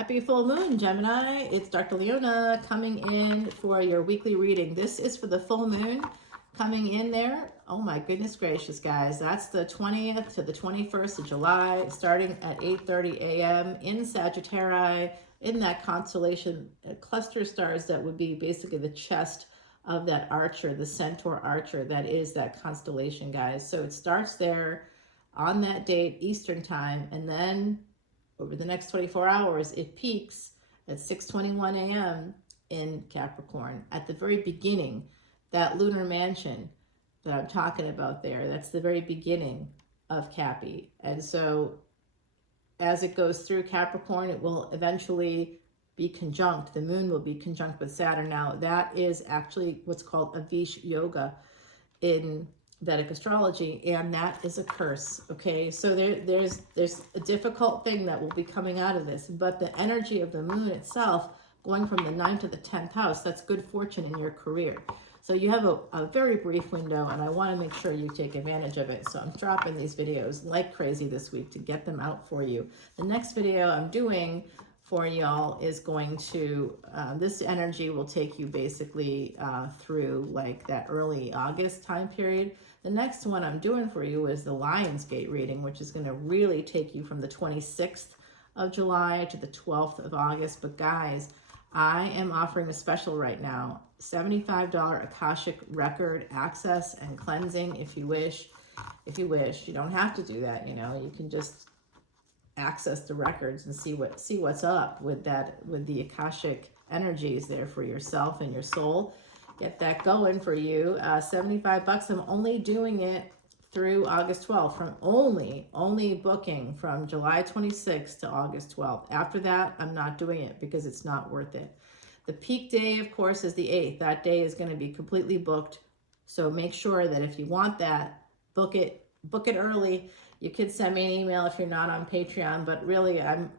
Happy full moon, Gemini. It's Dr. Leona coming in for your weekly reading. This is for the full moon coming in there. Oh my goodness gracious, guys. That's the 20th to the 21st of July, starting at 8:30 a.m. in Sagittarius, in that constellation, cluster stars that would be basically the chest of that archer, the centaur archer. That is that constellation, guys. So it starts there on that date, Eastern time, and then over the next 24 hours, it peaks at 6:21 a.m. in Capricorn. At the very beginning, that lunar mansion that I'm talking about there, that's the very beginning of Cappy. And so as it goes through Capricorn, it will eventually be conjunct. The moon will be conjunct with Saturn. Now, that is actually what's called Avish Yoga in Vedic astrology, and that is a curse. Okay, so there's a difficult thing that will be coming out of this, but the energy of the moon itself going from the 9th to the 10th house, that's good fortune in your career. So you have a very brief window, and I want to make sure you take advantage of it. So I'm dropping these videos like crazy this week to get them out for you. The next video I'm doing for y'all is going to, this energy will take you basically through like that early August time period. The next one I'm doing for you is the Lionsgate reading, which is going to really take you from the 26th of July to the 12th of August. But guys, I am offering a special right now, $75 Akashic record access and cleansing if you wish. If you wish, you don't have to do that, you know, you can just access the records and see what's up with that, with the Akashic energies there for yourself and your soul. Get that going for you. 75 bucks. I'm only doing it through August 12th, from only booking from July 26th to August 12th. After that, I'm not doing it because it's not worth it. The peak day, of course, is the 8th. That day is going to be completely booked. So make sure that if you want that, book it early. You could send me an email if you're not on Patreon, but really I'm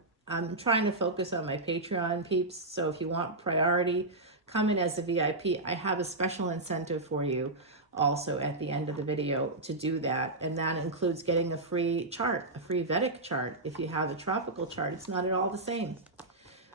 trying to focus on my Patreon peeps. So if you want priority, come in as a VIP. I have a special incentive for you also at the end of the video to do that. And that includes getting a free chart, a free Vedic chart. If you have a tropical chart, it's not at all the same.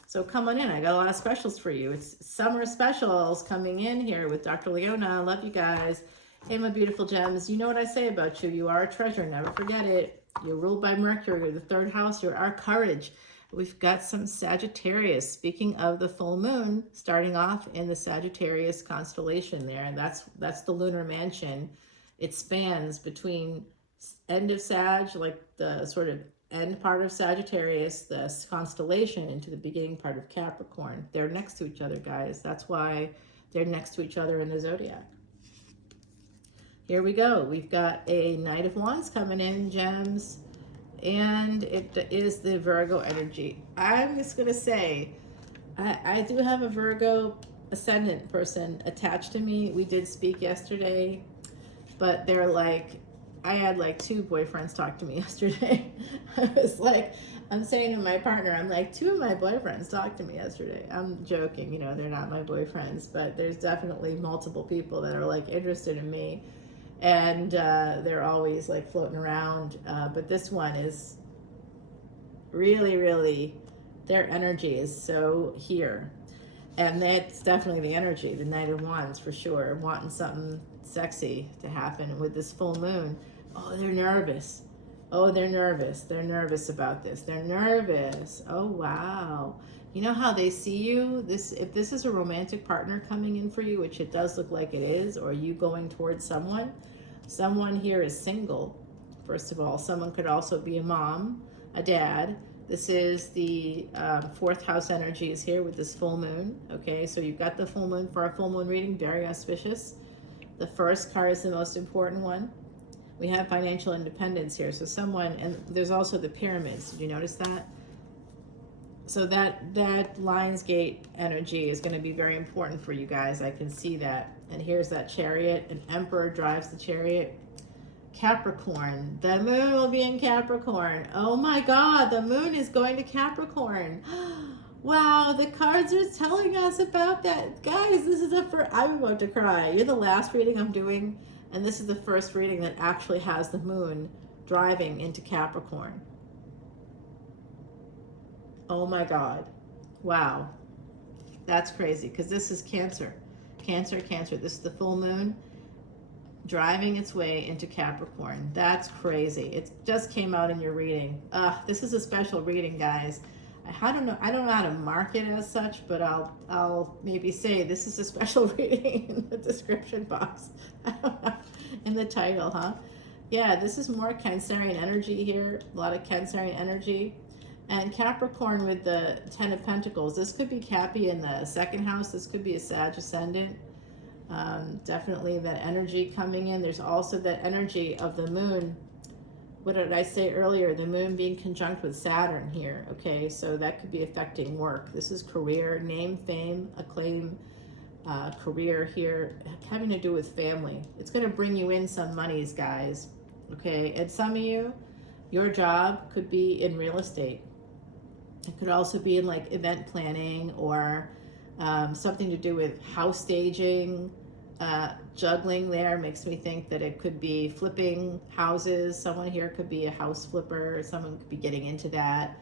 So come on in. I got a lot of specials for you. It's summer specials coming in here with Dr. Leona. I love you guys. Hey, my beautiful gems. You know what I say about you. You are a treasure. Never forget it. You're ruled by Mercury. You're the 3rd house. You're our courage. We've got some Sagittarius. Speaking of the full moon, starting off in the Sagittarius constellation there. And that's the lunar mansion. It spans between end of Sag, like the sort of end part of Sagittarius, the constellation, into the beginning part of Capricorn. They're next to each other, guys. That's why they're next to each other in the zodiac. Here we go. We've got a Knight of Wands coming in, gems. And it is the Virgo energy. I'm just going to say, I do have a Virgo Ascendant person attached to me. We did speak yesterday, but they're like, I had like 2 boyfriends talk to me yesterday. I was like, I'm saying to my partner, I'm like, 2 of my boyfriends talked to me yesterday. I'm joking, you know, they're not my boyfriends, but there's definitely multiple people that are like interested in me. And they're always like floating around, but this one is really, their energy is so here, and that's definitely the energy, the Knight of Wands for sure, wanting something sexy to happen with this full moon. Oh, they're nervous. Oh, they're nervous. They're nervous about this. They're nervous. Oh, wow. You know how they see you? If this is a romantic partner coming in for you, which it does look like it is, or you going towards someone here is single, first of all. Someone could also be a mom, a dad. This is the 4th house energy is here with this full moon. Okay, so you've got the full moon for our full moon reading, very auspicious. The first card is the most important one. We have financial independence here. So someone, and there's also the pyramids. Did you notice that? So that Lionsgate energy is going to be very important for you guys. I can see that. And here's that chariot. An emperor drives the chariot. Capricorn. The moon will be in Capricorn. Oh my God, the moon is going to Capricorn. Wow, the cards are telling us about that. Guys, this is I'm about to cry. You're the last reading I'm doing, and this is the first reading that actually has the moon driving into Capricorn. Oh my God. Wow. That's crazy, because this is Cancer. Cancer, Cancer. This is the full moon driving its way into Capricorn. That's crazy. It just came out in your reading. This is a special reading, guys. I don't know how to mark it as such, but I'll maybe say this is a special reading in the description box. I don't know, in the title, huh? Yeah, this is more Cancerian energy here. A lot of Cancerian energy. And Capricorn with the Ten of Pentacles. This could be Cappy in the second house. This could be a Sag ascendant. Definitely that energy coming in. There's also that energy of the moon. What did I say earlier? The moon being conjunct with Saturn here. Okay, so that could be affecting work. This is career, name, fame, acclaim, career here, having to do with family. It's going to bring you in some monies, guys. Okay, and some of you, your job could be in real estate. It could also be in like event planning or something to do with house staging. Juggling there makes me think that it could be flipping houses. Someone here could be a house flipper. Someone could be getting into that.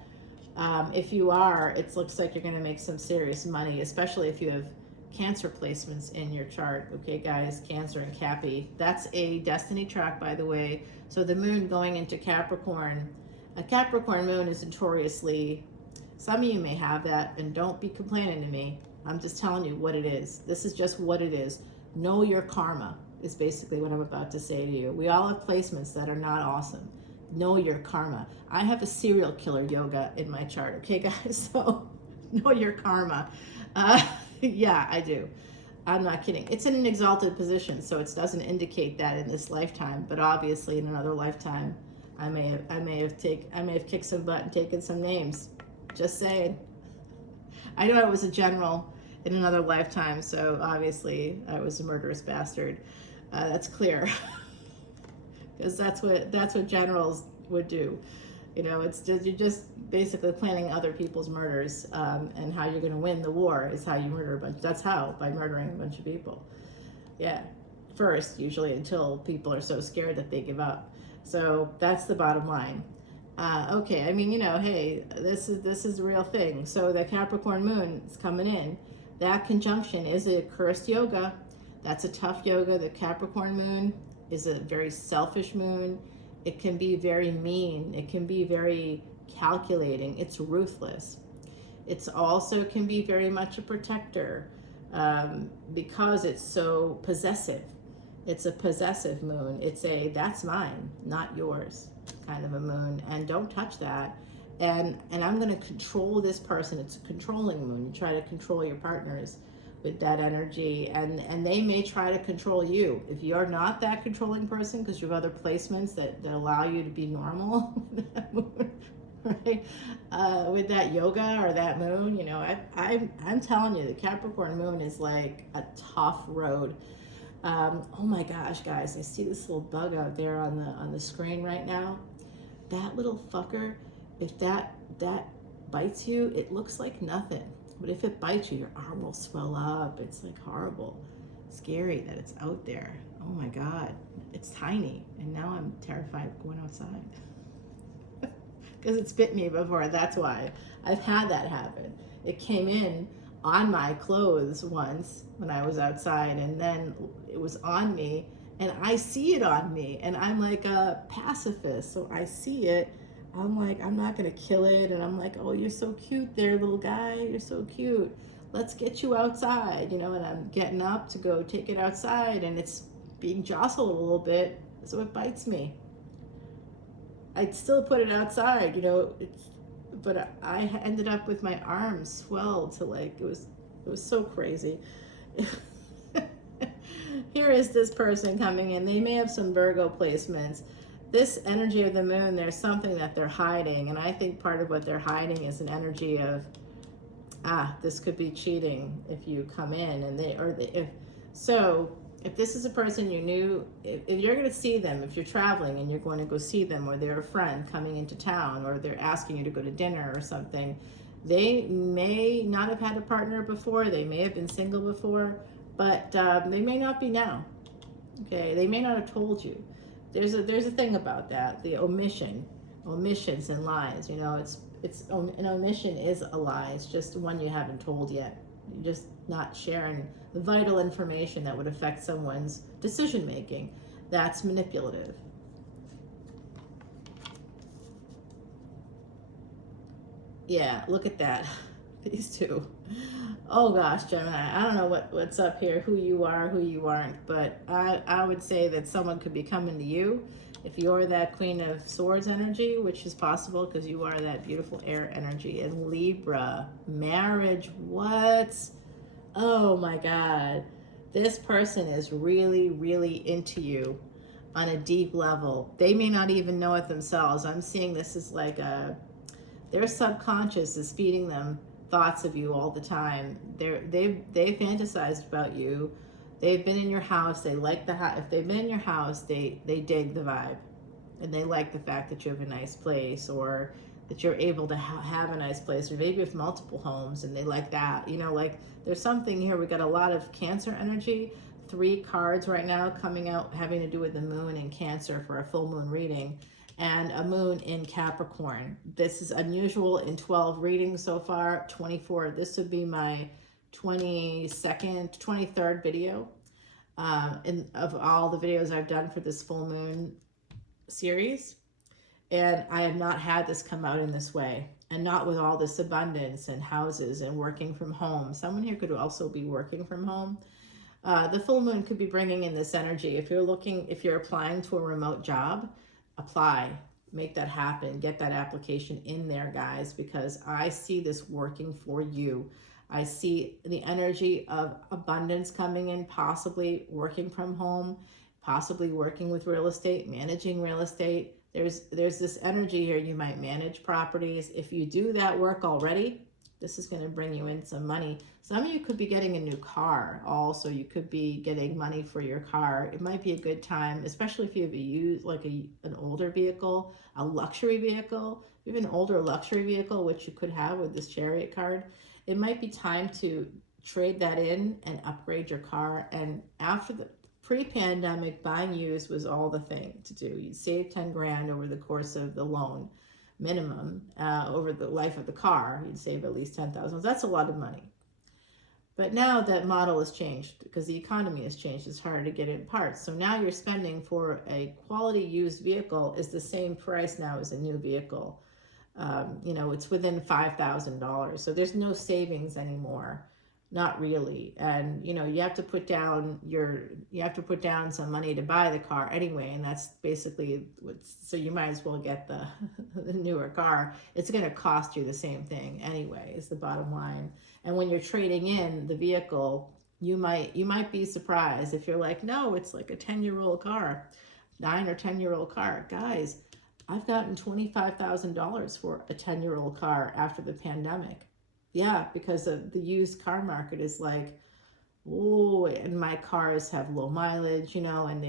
If you are, it looks like you're going to make some serious money, especially if you have Cancer placements in your chart. Okay, guys, Cancer and Cappy. That's a destiny track, by the way. So the moon going into Capricorn. A Capricorn moon is notoriously, some of you may have that, and don't be complaining to me. I'm just telling you what it is. This is just what it is. Know your karma is basically what I'm about to say to you. We all have placements that are not awesome. Know your karma. I have a serial killer yoga in my chart. Okay, guys, so know your karma. Yeah, I do. I'm not kidding. It's in an exalted position, so it doesn't indicate that in this lifetime, but obviously in another lifetime, I may have kicked some butt and taken some names. Just saying. I know I was a general in another lifetime, so obviously I was a murderous bastard. That's clear, because that's what generals would do. You know, it's just, you're just basically planning other people's murders, and how you're going to win the war is how you murder a bunch. That's how, by murdering a bunch of people. Yeah, first usually, until people are so scared that they give up. So that's the bottom line. Okay, I mean, you know, hey, this is the real thing. So the Capricorn moon is coming in. That conjunction is a cursed yoga. That's a tough yoga. The Capricorn moon is a very selfish moon. It can be very mean. It can be very calculating. It's ruthless. It's also can be very much a protector, because it's so possessive. It's a possessive moon. It's a, that's mine, not yours kind of a moon. And don't touch that. And I'm going to control this person. It's a controlling moon. You try to control your partners with that energy, and they may try to control you. If you're not that controlling person, because you have other placements that allow you to be normal with that moon, right? With that yoga or that moon, you know, I'm telling you, the Capricorn moon is like a tough road. Oh my gosh, guys, I see this little bug out there on the screen right now. That little fucker, if that bites you, it looks like nothing. But if it bites you, your arm will swell up. It's like horrible. Scary that it's out there. Oh my God. It's tiny. And now I'm terrified of going outside. Because it's bit me before. That's why. I've had that happen. It came in on my clothes once when I was outside, and then it was on me, and I see it on me, and I'm like a pacifist, so I see it. I'm like, I'm not gonna kill it, and I'm like, oh, you're so cute there, little guy, you're so cute. Let's get you outside, you know, and I'm getting up to go take it outside, and it's being jostled a little bit, so it bites me. I'd still put it outside, you know, but I ended up with my arms swelled to like, it was so crazy. Here is this person coming in. They may have some Virgo placements. This energy of the moon, there's something that they're hiding, and I think part of what they're hiding is an energy of, this could be cheating if you come in, and if this is a person you knew, if you're going to see them, if you're traveling and you're going to go see them, or they're a friend coming into town, or they're asking you to go to dinner or something, they may not have had a partner before, they may have been single before, but they may not be now. Okay, they may not have told you. There's a thing about that, the omissions and lies. You know, an omission is a lie. It's just one you haven't told yet. You're just not sharing vital information that would affect someone's decision making. That's manipulative. Yeah, look at that. These two. Oh gosh, Gemini, I don't know what's up here, who you are, who you aren't, but I would say that someone could be coming to you. If you're that Queen of Swords energy, which is possible because you are that beautiful air energy. And Libra, marriage, what? Oh my God. This person is really, really into you on a deep level. They may not even know it themselves. I'm seeing this as like their subconscious is feeding them thoughts of you all the time. They've fantasized about you. They've been in your house. They like the house. If they've been in your house, they dig the vibe, and they like the fact that you have a nice place, or that you're able to have a nice place, or maybe with multiple homes, and they like that. You know, like there's something here. We got a lot of Cancer energy. 3 cards right now coming out having to do with the moon in Cancer for a full moon reading, and a moon in Capricorn. This is unusual in 12 readings so far, 24. This would be my 23rd video of all the videos I've done for this full moon series. And I have not had this come out in this way, and not with all this abundance and houses and working from home. Someone here could also be working from home. The full moon could be bringing in this energy. If you're applying to a remote job, apply, make that happen, get that application in there, guys, because I see this working for you. I see the energy of abundance coming in, possibly working from home, possibly working with real estate, managing real estate. There's this energy here. You might manage properties. If you do that work already, this is going to bring you in some money. Some of you could be getting a new car also. You could be getting money for your car. It might be a good time, especially if you have an older vehicle, a luxury vehicle. If you have an older luxury vehicle, which you could have with this Chariot card, it might be time to trade that in and upgrade your car. And after the pre-pandemic, buying used was all the thing to do. You'd save 10 grand over the course of the loan minimum. Over the life of the car, you'd save at least 10,000. That's a lot of money. But now that model has changed because the economy has changed. It's harder to get in parts. So now you're spending for a quality used vehicle is the same price now as a new vehicle. You know, it's within $5,000. So there's no savings anymore. Not really. And, you know, you have to put down some money to buy the car anyway. And that's basically so you might as well get the newer car. It's going to cost you the same thing anyway, is the bottom line. And when you're trading in the vehicle, you might be surprised if you're like, no, it's like a 10-year-old car, 9 or 10-year-old car. Guys, I've gotten $25,000 for a 10-year-old car after the pandemic. Yeah, because of the used car market is like, oh, and my cars have low mileage, you know, and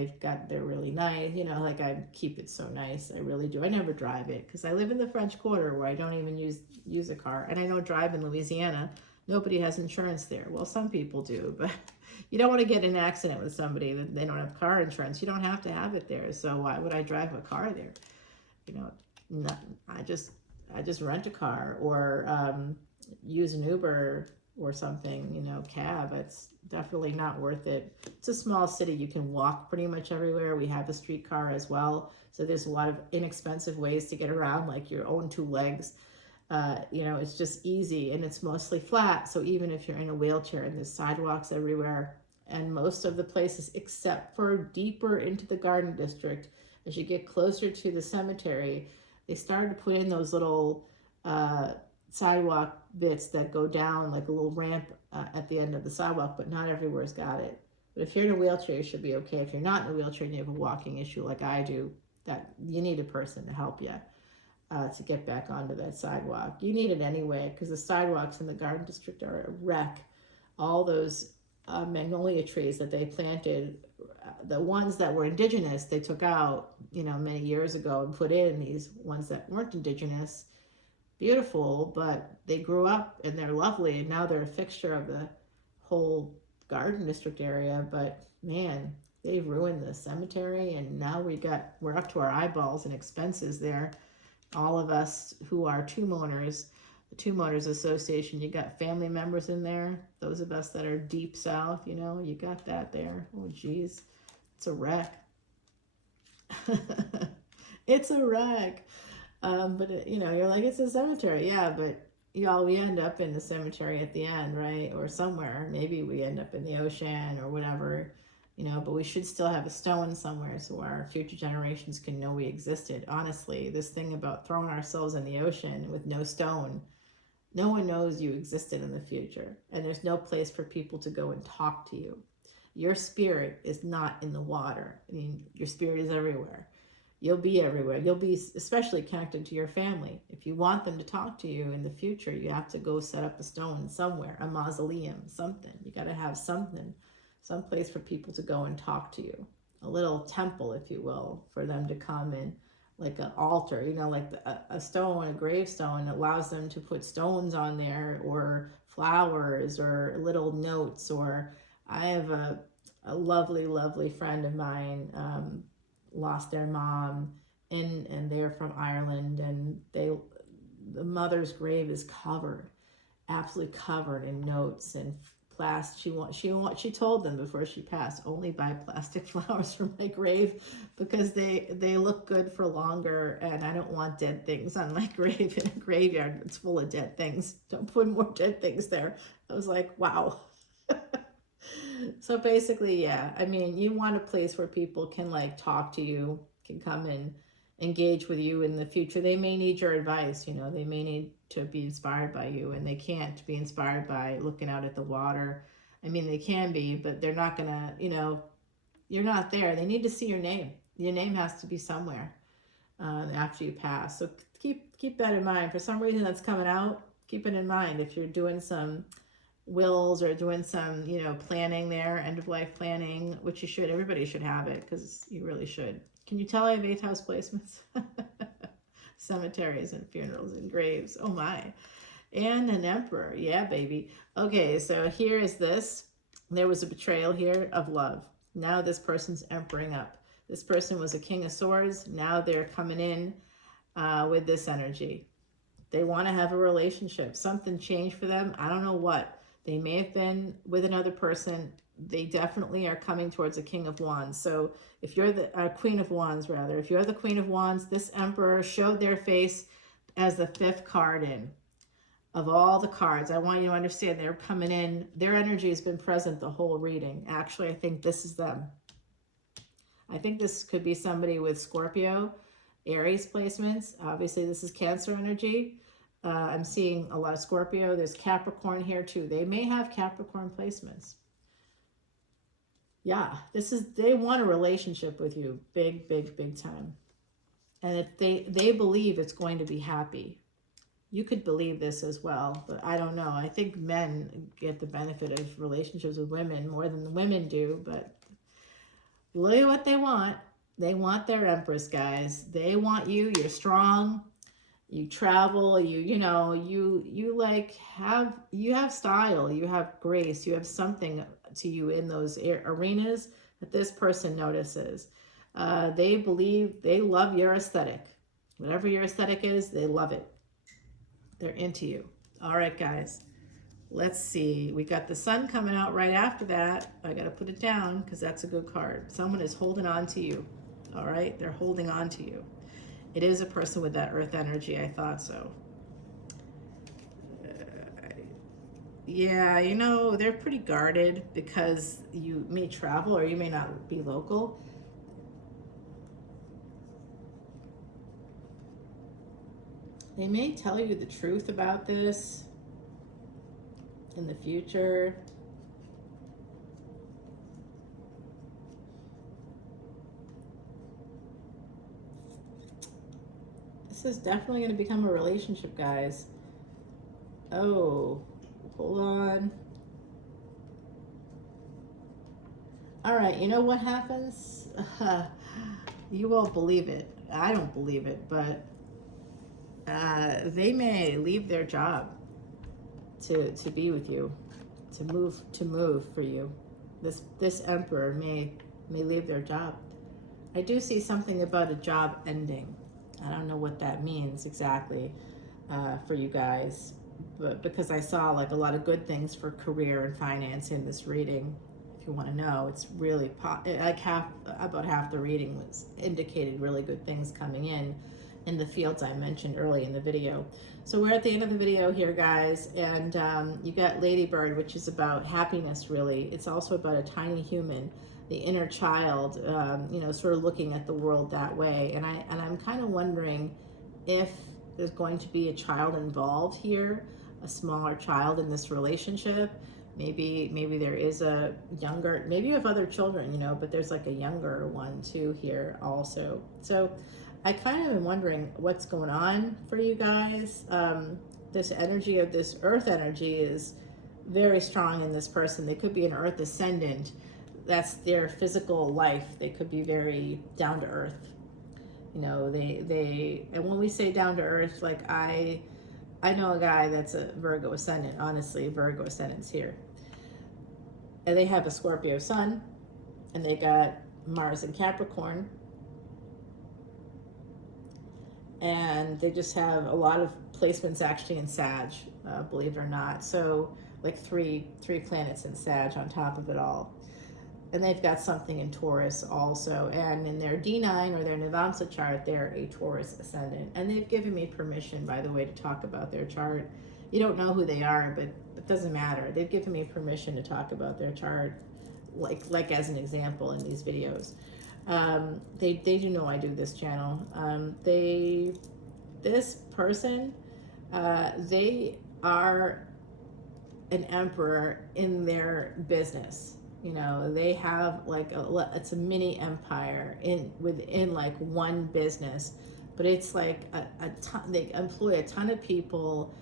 they're really nice, you know, like I keep it so nice. I really do. I never drive it because I live in the French Quarter where I don't even use a car, and I don't drive in Louisiana. Nobody has insurance there. Well, some people do, but you don't want to get in an accident with somebody that they don't have car insurance. You don't have to have it there. So why would I drive a car there? You know, I just rent a car or use an Uber or something, you know, cab. It's definitely not worth it. It's a small city. You can walk pretty much everywhere. We have a streetcar as well. So there's a lot of inexpensive ways to get around, like your own 2 legs. You know, it's just easy, and it's mostly flat. So even if you're in a wheelchair, and there's sidewalks everywhere, and most of the places, except for deeper into the Garden District, as you get closer to the cemetery, they started to put in those little sidewalk bits that go down like a little ramp at the end of the sidewalk, but not everywhere's got it. But if you're in a wheelchair, you should be okay. If you're not in a wheelchair and you have a walking issue like I do, that you need a person to help you to get back onto that sidewalk. You need it anyway because the sidewalks in the Garden District are a wreck. All those magnolia trees that they planted, the ones that were indigenous, they took out, you know, many years ago and put in these ones that weren't indigenous. Beautiful, but they grew up and they're lovely, and now they're a fixture of the whole Garden District area. But man, they've ruined the cemetery, and now we're up to our eyeballs in expenses there all of us who are two mooners, the Two Mooners Association, you got family members in there. Those of us that are deep south, you know, you got that there. Oh, geez. It's a wreck. It's a wreck. But, you know, you're like, it's a cemetery. Yeah, but we end up in the cemetery at the end, right? Or somewhere. Maybe we end up in the ocean or whatever, you know, but we should still have a stone somewhere so our future generations can know we existed. Honestly, this thing about throwing ourselves in the ocean with no stone, no one knows you existed in the future, and there's no place for people to go and talk to you. Your spirit is not in the water. I mean, your spirit is everywhere. You'll be everywhere. You'll be especially connected to your family. If you want them to talk to you in the future, you have to go set up a stone somewhere, a mausoleum, something. You got to have something, some place for people to go and talk to you. A little temple, if you will, for them to come in. Like an altar, you know, like a stone, a gravestone allows them to put stones on there, or flowers, or little notes. Or I have a lovely, lovely friend of mine lost their mom, and they're from Ireland, and the mother's grave is covered, absolutely covered in notes and plastic. She told them before she passed, only buy plastic flowers for my grave because they look good for longer, and I don't want dead things on my grave in a graveyard that's full of dead things. Don't put more dead things there. I was like, wow. So basically, yeah, I mean, you want a place where people can like talk to you, can come and engage with you in the future. They may need your advice, you know, they may need to be inspired by you, and they can't be inspired by looking out at the water. I mean, they can be, but they're not gonna, you know, you're not there. They need to see your name. Your name has to be somewhere after you pass. So keep that in mind. For some reason that's coming out, keep it in mind if you're doing some wills or doing some, you know, planning there, end of life planning, which you should. Everybody should have it, because you really should. Can you tell I have 8th house placements? Cemeteries and funerals and graves. Oh my. And an emperor. Yeah, baby. Okay, so here is this. There was a betrayal here of love. Now this person's empering up. This person was a king of swords. Now they're coming in with this energy. They want to have a relationship. Something changed for them. I don't know what. They may have been with another person. They definitely are coming towards a King of Wands. So if you're the Queen of Wands, rather, if you're the Queen of Wands, this Emperor showed their face as the 5th card in of all the cards. I want you to understand they're coming in. Their energy has been present the whole reading. Actually, I think this is them. I think this could be somebody with Scorpio, Aries placements. Obviously, this is Cancer energy. I'm seeing a lot of Scorpio. There's Capricorn here too. They may have Capricorn placements. Yeah, they want a relationship with you. Big, big, big time. And if they believe it's going to be happy. You could believe this as well, but I don't know. I think men get the benefit of relationships with women more than the women do, but look at what they want. They want their Empress, guys. They want you. You're strong. You travel, you have style, you have grace, you have something to you in those arenas that this person notices. They love your aesthetic. Whatever your aesthetic is, they love it. They're into you. All right, guys. Let's see. We got the Sun coming out right after that. I got to put it down because that's a good card. Someone is holding on to you. All right? They're holding on to you. It is a person with that earth energy. I thought so. Yeah, you know, they're pretty guarded because you may travel or you may not be local. They may tell you the truth about this in the future. This is definitely going to become a relationship, guys. Oh, hold on. All right, you know what happens? You won't believe it. I don't believe it, but they may leave their job to be with you, to move for you. This emperor may leave their job. I do see something about a job ending. I don't know what that means exactly for you guys, but because I saw like a lot of good things for career and finance in this reading. If you want to know, it's really like about half the reading was indicated really good things coming in the fields I mentioned early in the video. So we're at the end of the video here, guys, and you got Ladybird, which is about happiness, really. It's also about a tiny human, the inner child, you know, sort of looking at the world that way. And I'm kind of wondering if there's going to be a child involved here, a smaller child in this relationship. Maybe there is a younger, maybe you have other children, you know, but there's like a younger one too here also. So I kind of am wondering what's going on for you guys. This energy of this earth energy is very strong in this person. They could be an earth ascendant. That's their physical life. They could be very down to earth. You know, and when we say down to earth, like I know a guy that's a Virgo ascendant, honestly, Virgo ascendant's here. And they have a Scorpio sun, and they got Mars in Capricorn. And they just have a lot of placements actually in Sag, believe it or not. So like three planets in Sag on top of it all. And they've got something in Taurus also. And in their D9 or their Navamsa chart, they're a Taurus ascendant. And they've given me permission, by the way, to talk about their chart. You don't know who they are, but it doesn't matter. They've given me permission to talk about their chart, like as an example in these videos. They do know I do this channel. This person, they are an emperor in their business. You know, they have like it's a mini empire within like one business, but it's like a ton. They employ a ton of people.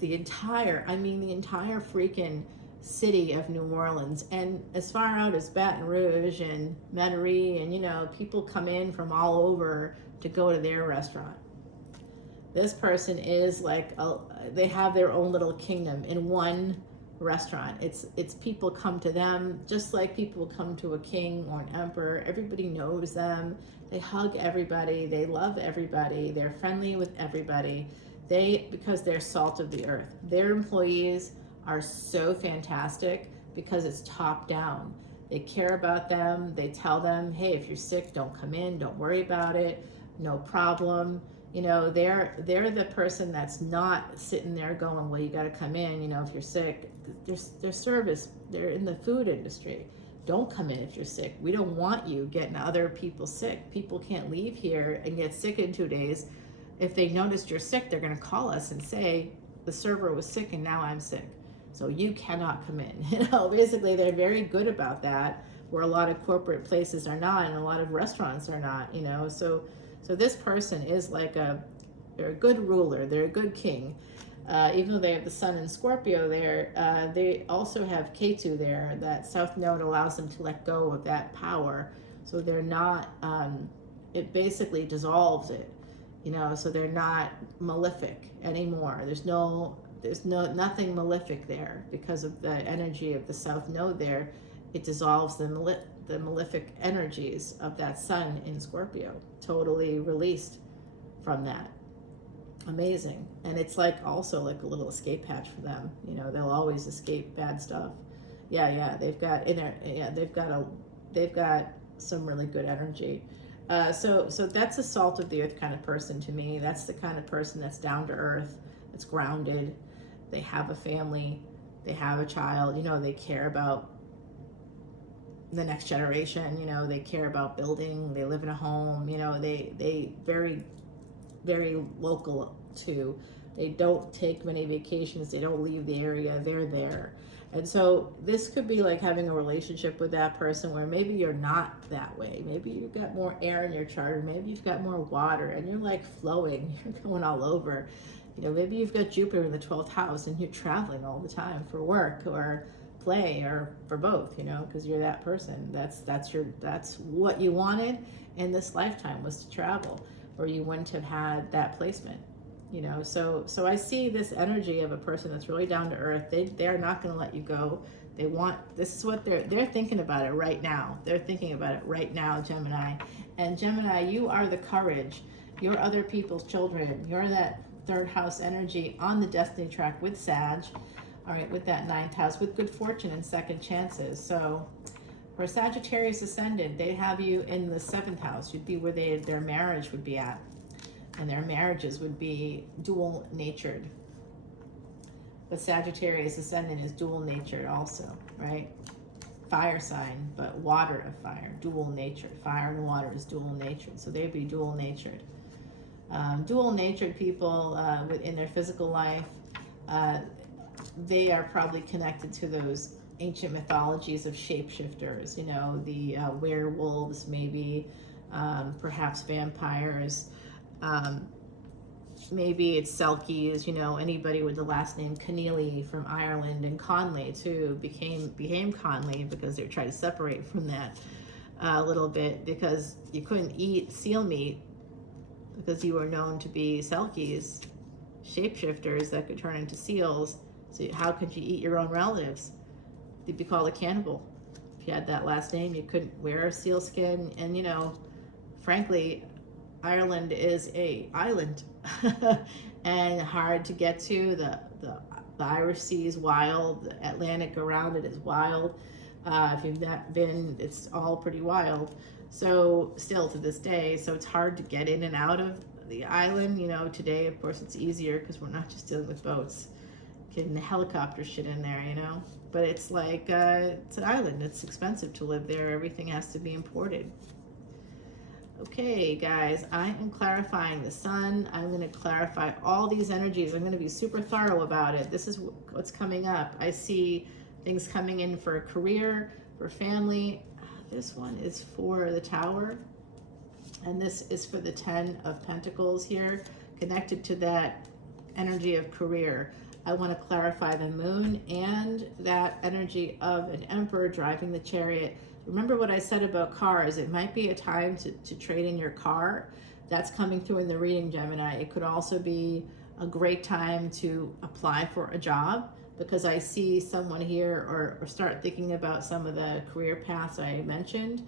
The entire freaking city of New Orleans, and as far out as Baton Rouge and Metairie, and you know, people come in from all over to go to their restaurant. This person is like they have their own little kingdom in one restaurant. It's people come to them just like people come to a king or an emperor. Everybody knows them. They hug everybody. They love everybody. They're friendly with everybody. Because they're salt of the earth. Their employees are so fantastic because it's top down. They care about them. They tell them, hey, if you're sick, don't come in. Don't worry about it. No problem. You know, they're the person that's not sitting there going, well, you got to come in, you know, if you're sick. Their service, they're in the food industry. Don't come in if you're sick. We don't want you getting other people sick. People can't leave here and get sick in 2 days. If they noticed you're sick, they're going to call us and say, the server was sick and now I'm sick. So you cannot come in. You know, basically they're very good about that, where a lot of corporate places are not, and a lot of restaurants are not, you know. So this person is like they're a good ruler. They're a good king. Even though they have the sun in Scorpio there, they also have Ketu there. That south node allows them to let go of that power. So they're not, it basically dissolves it. You know, so they're not malefic anymore. There's nothing malefic there because of the energy of the south node there. It dissolves the malefic energies of that sun in Scorpio. Totally released from that. Amazing. And it's like also like a little escape hatch for them. You know, they'll always escape bad stuff. Yeah, they've got some really good energy. So that's a salt of the earth kind of person to me. That's the kind of person that's down to earth, that's grounded. They have a family, they have a child, you know, they care about the next generation, you know, they care about building, they live in a home, you know, they very, very local too. They don't take many vacations, they don't leave the area, they're there. And so this could be like having a relationship with that person where maybe you're not that way. Maybe you've got more air in your chart, or maybe you've got more water and you're like flowing, you're going all over. You know, maybe you've got Jupiter in the 12th house and you're traveling all the time for work or play or for both, you know, because you're that person. That's what you wanted in this lifetime, was to travel, or you wouldn't have had that placement. You know, so I see this energy of a person that's really down to earth. They're not going to let you go. This is what they're thinking about it right now. They're thinking about it right now, Gemini. And Gemini, you are the courage. You're other people's children. You're that third house energy on the destiny track with Sag. All right, with that ninth house, with good fortune and second chances. So for Sagittarius ascendant, they have you in the seventh house. You'd be where their marriage would be at. And their marriages would be dual natured. But Sagittarius ascendant is dual natured also, right? Fire sign, but water of fire, dual natured. Fire and water is dual natured. So they'd be dual natured. Dual natured people in their physical life, they are probably connected to those ancient mythologies of shapeshifters, you know, the werewolves, maybe, perhaps vampires, maybe it's Selkies, you know, anybody with the last name Keneally from Ireland, and Conley too became Conley because they're trying to separate from that a little bit, because you couldn't eat seal meat because you were known to be Selkies, shapeshifters that could turn into seals. So how could you eat your own relatives? You'd be called a cannibal. If you had that last name, you couldn't wear a seal skin. And, you know, frankly, Ireland is a island and hard to get to. The Irish Sea is wild. The Atlantic around it is wild. If you've not been, it's all pretty wild. So still to this day, so it's hard to get in and out of the island. You know, today, of course, it's easier because we're not just dealing with boats. Getting the helicopter shit in there, you know. But it's like, it's an island. It's expensive to live there. Everything has to be imported. Okay, guys, I am clarifying the sun. I'm going to clarify all these energies. I'm going to be super thorough about it. This is what's coming up. I see things coming in for career, for family. This one is for the Tower. And this is for the 10 of Pentacles here, connected to that energy of career. I want to clarify the moon and that energy of an emperor driving the chariot. Remember what I said about cars. It might be a time to trade in your car. That's coming through in the reading, Gemini. It could also be a great time to apply for a job, because I see someone here, or start thinking about some of the career paths I mentioned.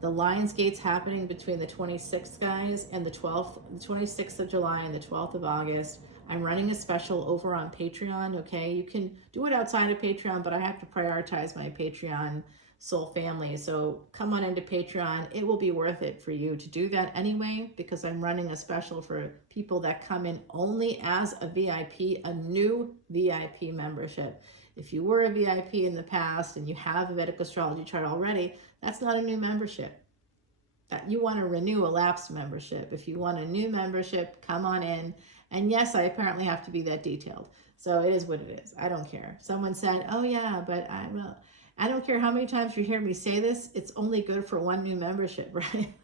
The Lionsgate's happening between the 26th, guys, and the 12th, the 26th of July and the 12th of August. I'm running a special over on Patreon, okay? You can do it outside of Patreon, but I have to prioritize my Patreon soul family. So come on into Patreon. It will be worth it for you to do that anyway, because I'm running a special for people that come in only as a VIP, a new VIP membership. If you were a VIP in the past and you have a Vedic Astrology chart already, that's not a new membership. That you want to renew a lapsed membership. If you want a new membership, come on in. And yes, I apparently have to be that detailed. So it is what it is. I don't care. Someone said, oh yeah, but I don't care how many times you hear me say this. It's only good for one new membership, right?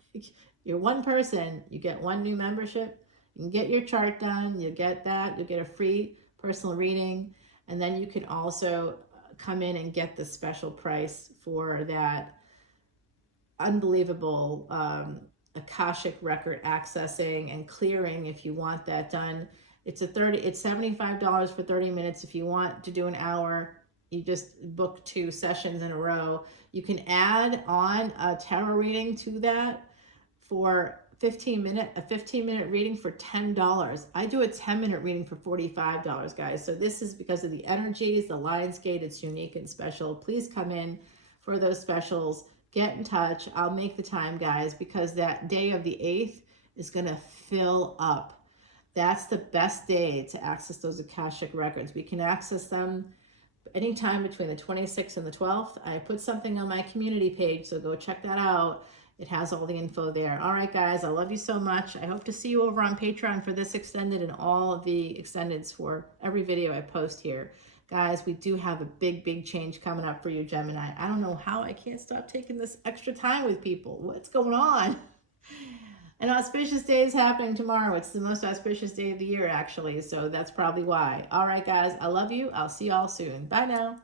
You're one person, you get one new membership. You can get your chart done. You get that. You'll get a free personal reading. And then you can also come in and get the special price for that unbelievable Akashic record accessing and clearing if you want that done. It's $75 for 30 minutes. If you want to do an hour, you just book 2 sessions in a row. You can add on a tarot reading to that for a 15-minute reading for $10. I do a 10-minute reading for $45, guys. So this is because of the energies, the Lionsgate. It's unique and special. Please come in for those specials. Get in touch. I'll make the time, guys, because that day of the 8th is going to fill up. That's the best day to access those Akashic records. We can access them anytime between the 26th and the 12th. I put something on my community page, so go check that out. It has all the info there. All right, guys, I love you so much. I hope to see you over on Patreon for this extended and all of the extendeds for every video I post here. Guys, we do have a big change coming up for you, Gemini. I don't know how I can't stop taking this extra time with people. What's going on? An auspicious day is happening tomorrow. It's the most auspicious day of the year, actually. So that's probably why. All right, guys, I love you. I'll see y'all soon. Bye now.